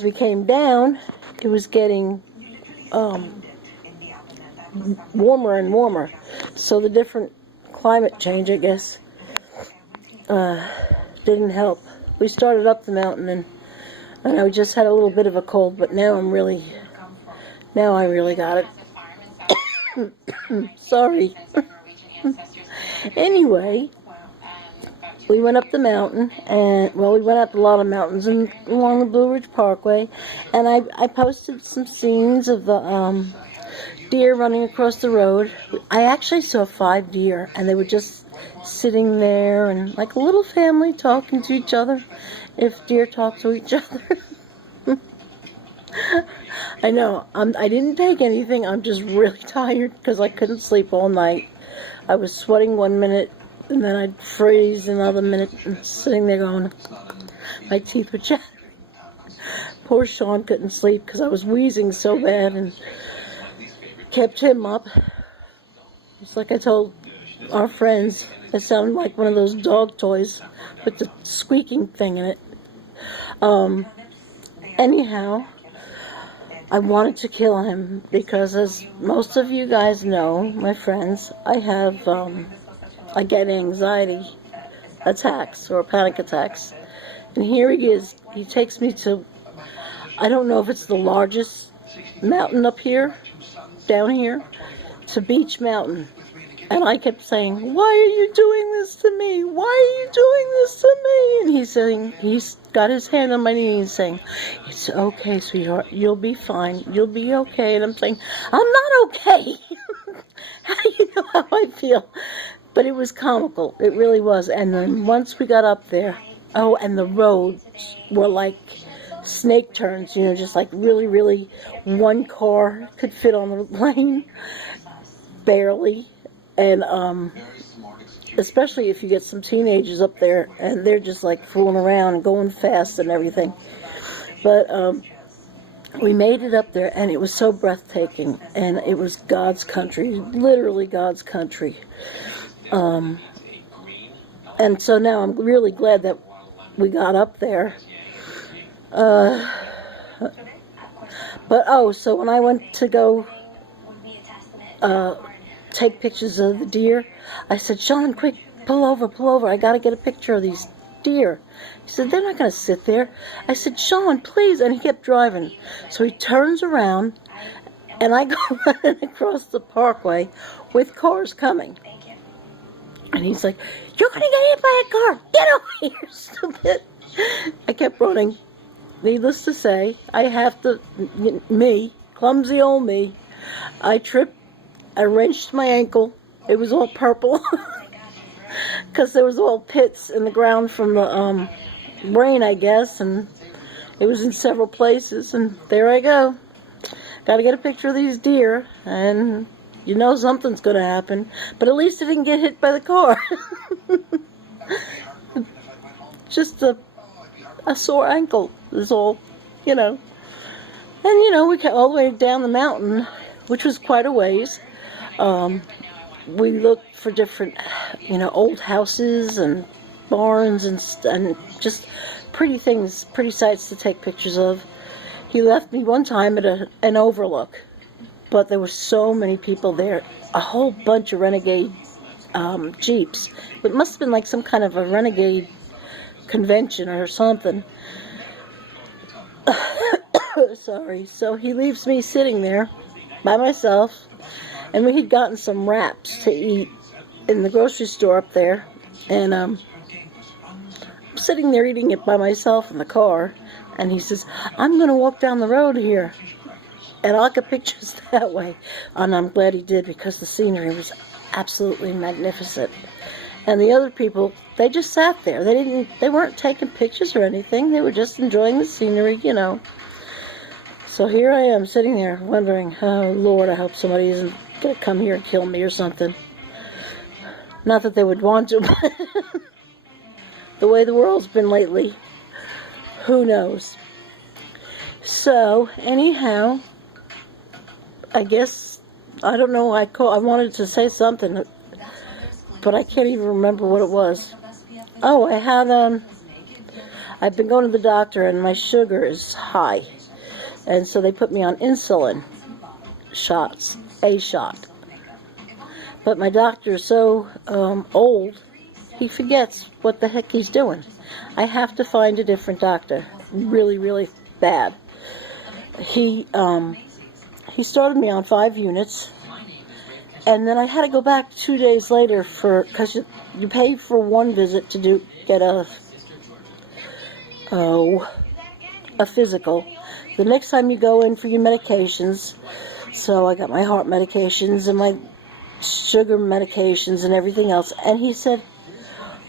As we came down, it was getting warmer and warmer. So the different climate change, I guess, didn't help. We started up the mountain, and I just had a little bit of a cold, but now I really got it. Sorry. Anyway, we went up the mountain, and we went up a lot of mountains and along the Blue Ridge Parkway, and I posted some scenes of the deer running across the road. I actually saw 5 deer, and they were just sitting there and like a little family talking to each other, if deer talk to each other. I know, I didn't take anything. I'm just really tired because I couldn't sleep all night. I was sweating 1 minute, and then I'd freeze another minute, and sitting there going, my teeth were chattering. Poor Sean couldn't sleep because I was wheezing so bad, and kept him up. It's like I told our friends, it sounded like one of those dog toys with the squeaking thing in it. Anyhow, I wanted to kill him because, as most of you guys know, my friends, I get anxiety attacks or panic attacks. And here he is. He takes me to, I don't know if it's the largest mountain up here, down here, to Beach Mountain. And I kept saying, why are you doing this to me? Why are you doing this to me? And he's saying, he's got his hand on my knee and saying, it's okay, sweetheart. You'll be fine. You'll be okay. And I'm saying, I'm not okay. How do you know how I feel? But it was comical. It really was. And then once we got up there, oh, and the roads were like snake turns, you know, just like really, really one car could fit on the lane. Barely. And especially if you get some teenagers up there and they're just like fooling around and going fast and everything. But we made it up there, and it was so breathtaking, and it was God's country, literally God's country. And so now I'm really glad that we got up there. But so when I went to go take pictures of the deer, I said, Sean, quick, pull over, I gotta get a picture of these deer. He said, they're not gonna sit there. I said, Sean, please, and he kept driving. So he turns around, and I go running across the parkway with cars coming. And he's like, you're gonna get hit by a car, get over here, stupid. I kept running. Needless to say, clumsy old me, I tripped. I wrenched my ankle. It was all purple because there was all pits in the ground from the rain, I guess, and it was in several places. And there I go. Got to get a picture of these deer, and you know something's going to happen. But at least I didn't get hit by the car. Just a sore ankle is all, you know. And, you know, we got all the way down the mountain, which was quite a ways. We looked for different, you know, old houses and barns and just pretty things, pretty sights to take pictures of. He left me one time at an overlook, but there were so many people there, a whole bunch of renegade Jeeps. It must have been like some kind of a renegade convention or something. Sorry. So he leaves me sitting there by myself. And we had gotten some wraps to eat in the grocery store up there. And I'm sitting there eating it by myself in the car. And he says, I'm going to walk down the road here. And I'll get pictures that way. And I'm glad he did, because the scenery was absolutely magnificent. And the other people, they just sat there. They weren't taking pictures or anything. They were just enjoying the scenery, you know. So here I am sitting there wondering, oh Lord, I hope somebody isn't going to come here and kill me or something. Not that they would want to, but the way the world's been lately, who knows. So anyhow, I guess, I don't know, I wanted to say something, but I can't even remember what it was. Oh, I had I've been going to the doctor and my sugar is high. And so they put me on insulin shots, a shot. But my doctor is so old, he forgets what the heck he's doing. I have to find a different doctor. Really, really bad. He started me on 5 units, and then I had to go back 2 days later because you pay for one visit to get a physical. The next time you go in for your medications, so I got my heart medications and my sugar medications and everything else, and he said,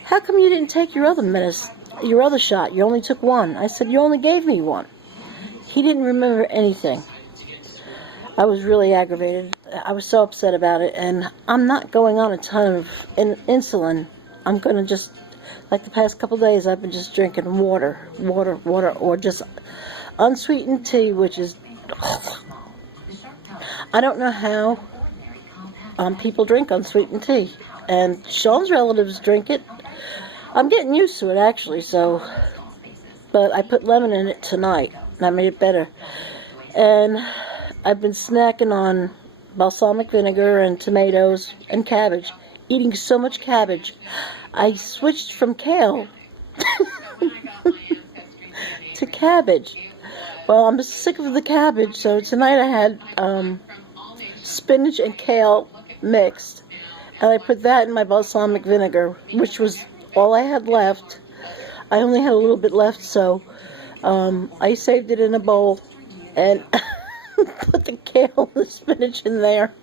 "How come you didn't take your other shot? You only took one." I said, "You only gave me one." He didn't remember anything. I was really aggravated. I was so upset about it, and I'm not going on a ton of insulin. I'm going to just, like the past couple days, I've been just drinking water, or just unsweetened tea, which is, I don't know how people drink unsweetened tea. And Sean's relatives drink it. I'm getting used to it, actually, but I put lemon in it tonight, and I made it better. And I've been snacking on balsamic vinegar and tomatoes and cabbage, eating so much cabbage. I switched from kale to cabbage. Well, I'm sick of the cabbage, so tonight I had spinach and kale mixed, and I put that in my balsamic vinegar, which was all I had left. I only had a little bit left, so I saved it in a bowl and put the kale and the spinach in there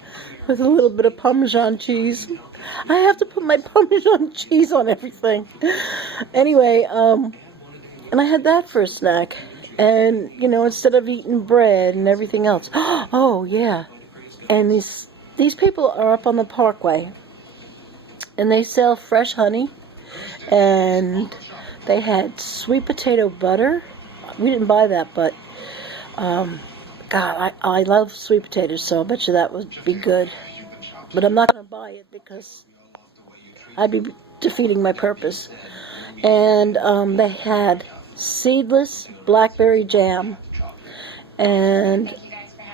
with a little bit of Parmesan cheese. I have to put my Parmesan cheese on everything. Anyway, and I had that for a snack. And, instead of eating bread and everything else. Oh, yeah. And these people are up on the parkway. And they sell fresh honey. And they had sweet potato butter. We didn't buy that, but God, I love sweet potatoes, so I bet you that would be good. But I'm not going to buy it because I'd be defeating my purpose. And they had seedless blackberry jam. And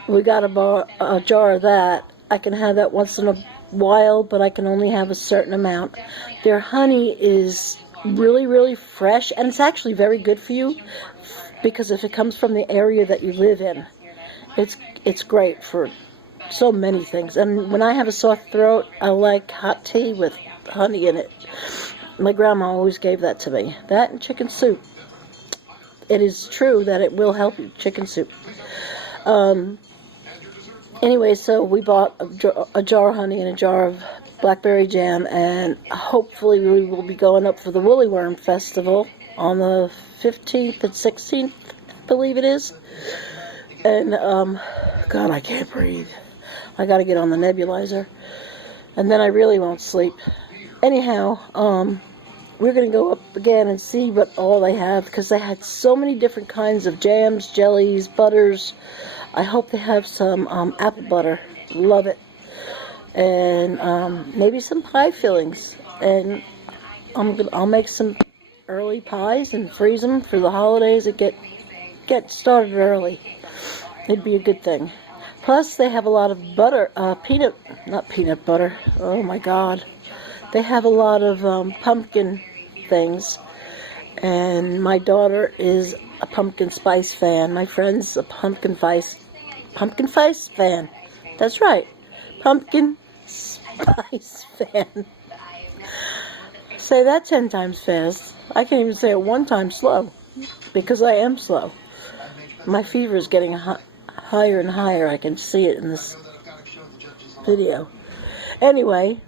we got a jar of that. I can have that once in a while, but I can only have a certain amount. Their honey is really, really fresh, and it's actually very good for you because if it comes from the area that you live in, it's great for so many things. And when I have a sore throat, I like hot tea with honey in it. My grandma always gave that to me. That and chicken soup. It is true that it will help you, chicken soup. Anyway, so we bought a jar of honey and a jar of blackberry jam, and hopefully we will be going up for the Woolly Worm Festival on the 15th and 16th, I believe it is. And, God, I can't breathe. I gotta get on the nebulizer. And then I really won't sleep. Anyhow, we're gonna go up again and see what all they have, because they had so many different kinds of jams, jellies, butters. I hope they have some apple butter. Love it. And maybe some pie fillings. And I'll make some early pies and freeze them for the holidays and get started early. It'd be a good thing. Plus, they have a lot of butter, not peanut butter. Oh my God. They have a lot of pumpkin things. And my daughter is a pumpkin spice fan. My friend's a pumpkin spice fan. That's right. Pumpkin spice fan. Say that 10 times fast. I can't even say it 1 time slow because I am slow. My fever is getting higher and higher. I can see it in this video. Anyway,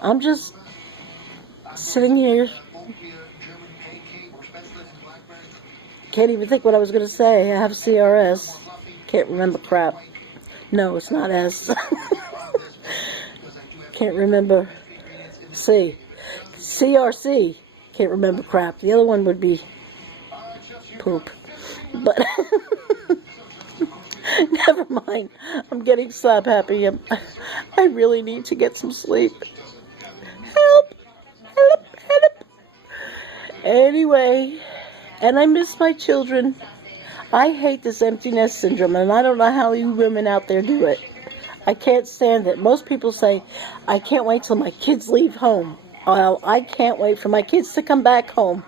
I'm just sitting here. Can't even think what I was going to say. I have CRS. Can't remember crap. No, it's not S. Can't remember C. CRC. Can't remember crap. The other one would be poop. But never mind. I'm getting slap happy. I really need to get some sleep. Help! Help! Help! Anyway, And I miss my children. I hate this empty nest syndrome, and I don't know how you women out there do it. I can't stand it. Most people say, I can't wait till my kids leave home. Well, I can't wait for my kids to come back home,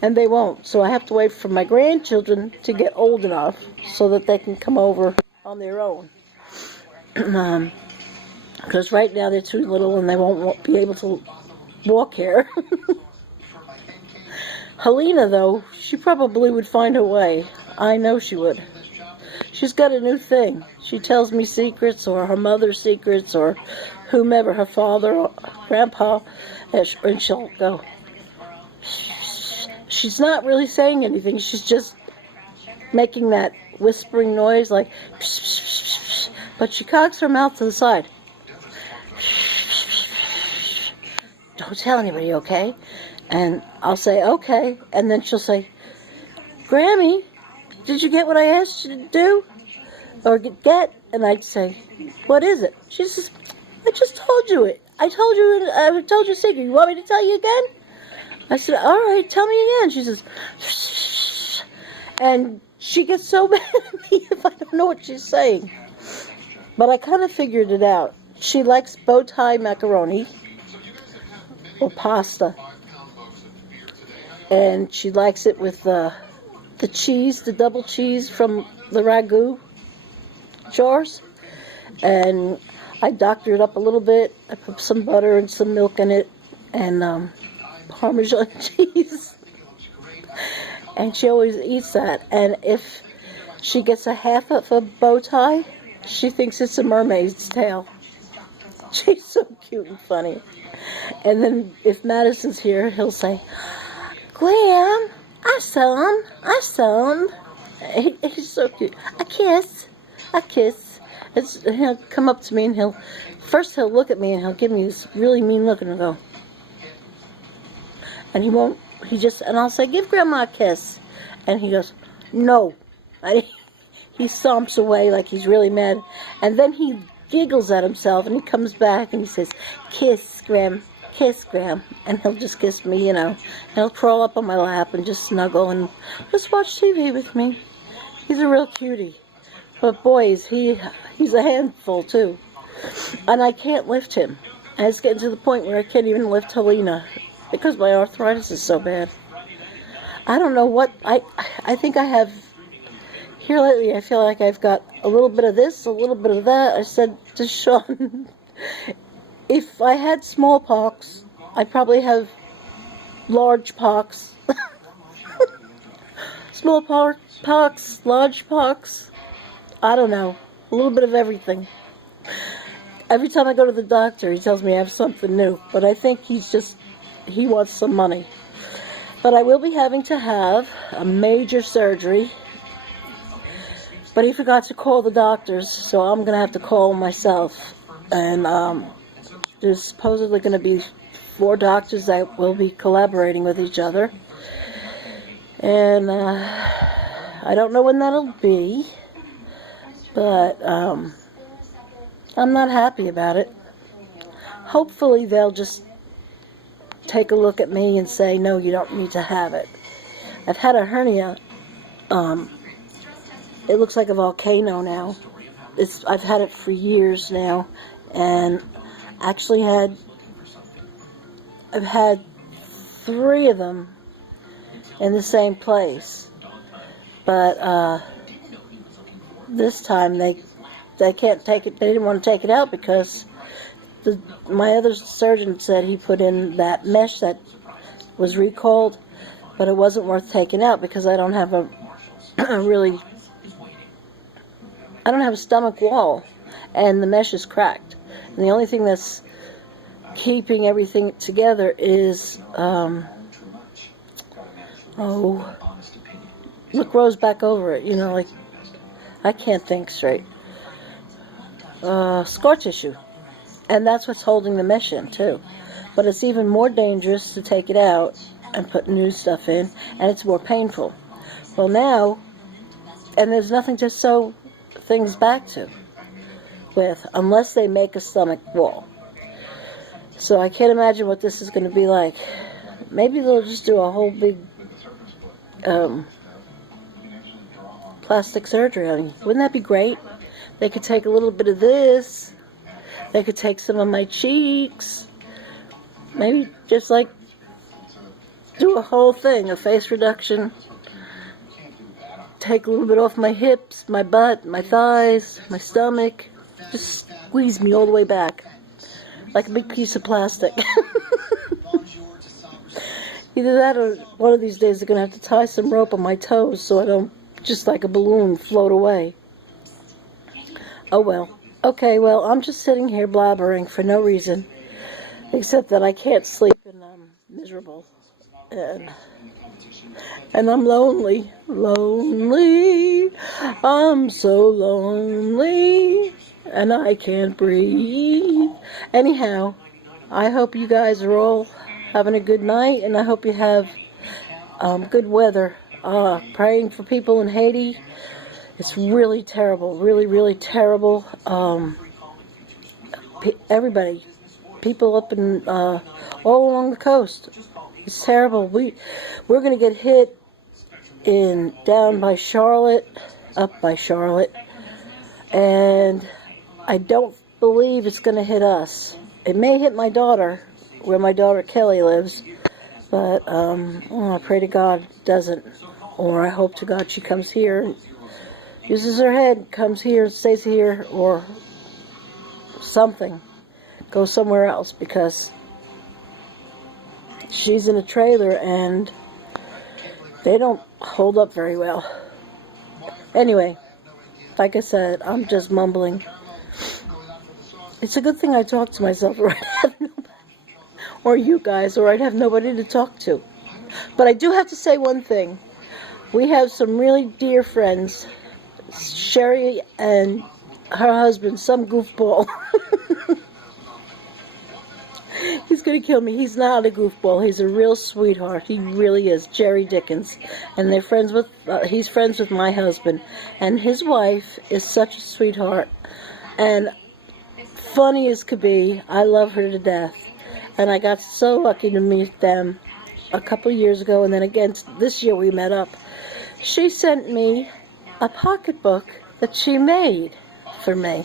and they won't. So I have to wait for my grandchildren to get old enough so that they can come over on their own. Because right now they're too little and they won't be able to walk here. Helena, though, she probably would find a way. I know she would. She's got a new thing. She tells me secrets, or her mother's secrets, or whomever, her father, or grandpa, and she'll go. She's not really saying anything. She's just making that whispering noise, like, but she cocks her mouth to the side. Don't tell anybody, okay? And I'll say, okay. And then she'll say, Grammy, did you get what I asked you to do? Or get? And I'd say, what is it? She says, I just told you it. I told you a secret. You want me to tell you again? I said, all right, tell me again. She says, and she gets so mad at me if I don't know what she's saying. But I kind of figured it out. She likes bow tie macaroni or pasta. And she likes it with the cheese, the double cheese from the ragu jars. And I doctor it up a little bit. I put some butter and some milk in it, and Parmesan cheese. And she always eats that. And if she gets a half of a bow tie, she thinks it's a mermaid's tail. She's so cute and funny. And then if Madison's here, he'll say, Graham, I saw him. He's so cute. I kiss. He'll come up to me and he'll look at me and he'll give me this really mean look and go. And and I'll say, give Grandma a kiss. And he goes, no. He stomps away like he's really mad. And then he giggles at himself and he comes back and he says, kiss, Graham. And he'll just kiss me, and he'll crawl up on my lap and just snuggle and just watch TV with me. He's a real cutie. But boys, he's a handful too. And I can't lift him. And it's getting to the point where I can't even lift Helena because my arthritis is so bad. I don't know what, I think I have, here lately I feel like I've got a little bit of this, a little bit of that. I said to Sean, if I had smallpox, I'd probably have large pox. Smallpox, large pox. I don't know. A little bit of everything. Every time I go to the doctor, he tells me I have something new. But I think he wants some money. But I will be having to have a major surgery. But he forgot to call the doctors, so I'm going to have to call myself. And there's supposedly going to be 4 doctors that will be collaborating with each other. And I don't know when that'll be. But I'm not happy about it. Hopefully they'll just take a look at me and say, no, you don't need to have it. I've had a hernia. It looks like a volcano now. I've had it for years now. And actually I've had 3 of them in the same place. But this time they can't take it. They didn't want to take it out because my other surgeon said he put in that mesh that was recalled, but it wasn't worth taking out because I don't have a stomach wall, and the mesh is cracked. And the only thing that's keeping everything together is look Rose back over it, like I can't think straight. Scar tissue. And that's what's holding the mesh in, too. But it's even more dangerous to take it out and put new stuff in, and it's more painful. Well, now, and there's nothing to sew things back to with, unless they make a stomach wall. So I can't imagine what this is going to be like. Maybe they'll just do a whole big plastic surgery on me. Wouldn't that be great? They could take a little bit of this. They could take some of my cheeks. Maybe just like do a whole thing, a face reduction. Take a little bit off my hips, my butt, my thighs, my stomach. Just squeeze me all the way back. Like a big piece of plastic. Either that or one of these days they're going to have to tie some rope on my toes so I don't, just like a balloon, float away. Oh well. Okay, well, I'm just sitting here blabbering for no reason. Except that I can't sleep and I'm miserable. And I'm lonely. Lonely. I'm so lonely. And I can't breathe. Anyhow, I hope you guys are all having a good night, and I hope you have good weather. Praying for people in Haiti. It's really terrible, really, really terrible. Everybody, people up in all along the coast. It's terrible. We're going to get hit down by Charlotte, up by Charlotte, and I don't believe it's going to hit us. It may hit my daughter, where my daughter Kelly lives, but I pray to God it doesn't, or I hope to God she comes here and uses her head, comes here, stays here, or something, goes somewhere else, because she's in a trailer and they don't hold up very well. Anyway, like I said, I'm just mumbling. It's a good thing I talk to myself, or I'd have nobody, or you guys, or I'd have nobody to talk to. But I do have to say one thing. We have some really dear friends, Sherry and her husband, some goofball. He's going to kill me. He's not a goofball. He's a real sweetheart. He really is. Jerry Dickens. And they're friends with, he's friends with my husband. And his wife is such a sweetheart. And funny as could be. I love her to death. And I got so lucky to meet them a couple of years ago. And then again, this year we met up. She sent me a pocketbook that she made for me.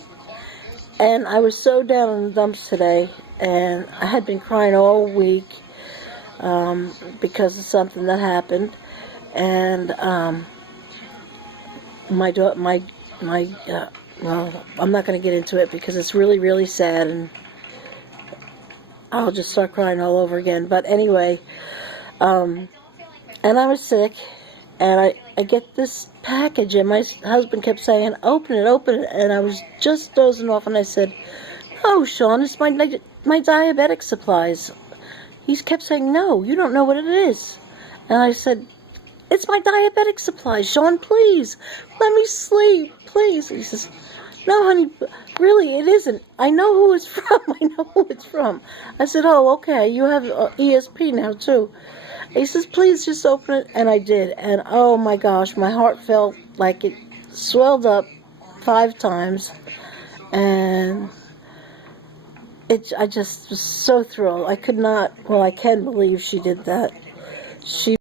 And I was so down in the dumps today, and I had been crying all week because of something that happened. And well, I'm not going to get into it because it's really, really sad, and I'll just start crying all over again. But anyway, and I was sick. And I get this package, and my husband kept saying, open it, open it. And I was just dozing off, and I said, no, Sean, it's my diabetic supplies. He kept saying, no, you don't know what it is. And I said, it's my diabetic supplies, Sean, please, let me sleep, please. He says, no, honey, really, it isn't. I know who it's from. I know who it's from. I said, oh, okay, you have ESP now, too. He says, please just open it. And I did. And oh my gosh, my heart felt like it swelled up 5 times. And I just was so thrilled. I could not, well, I can believe she did that. She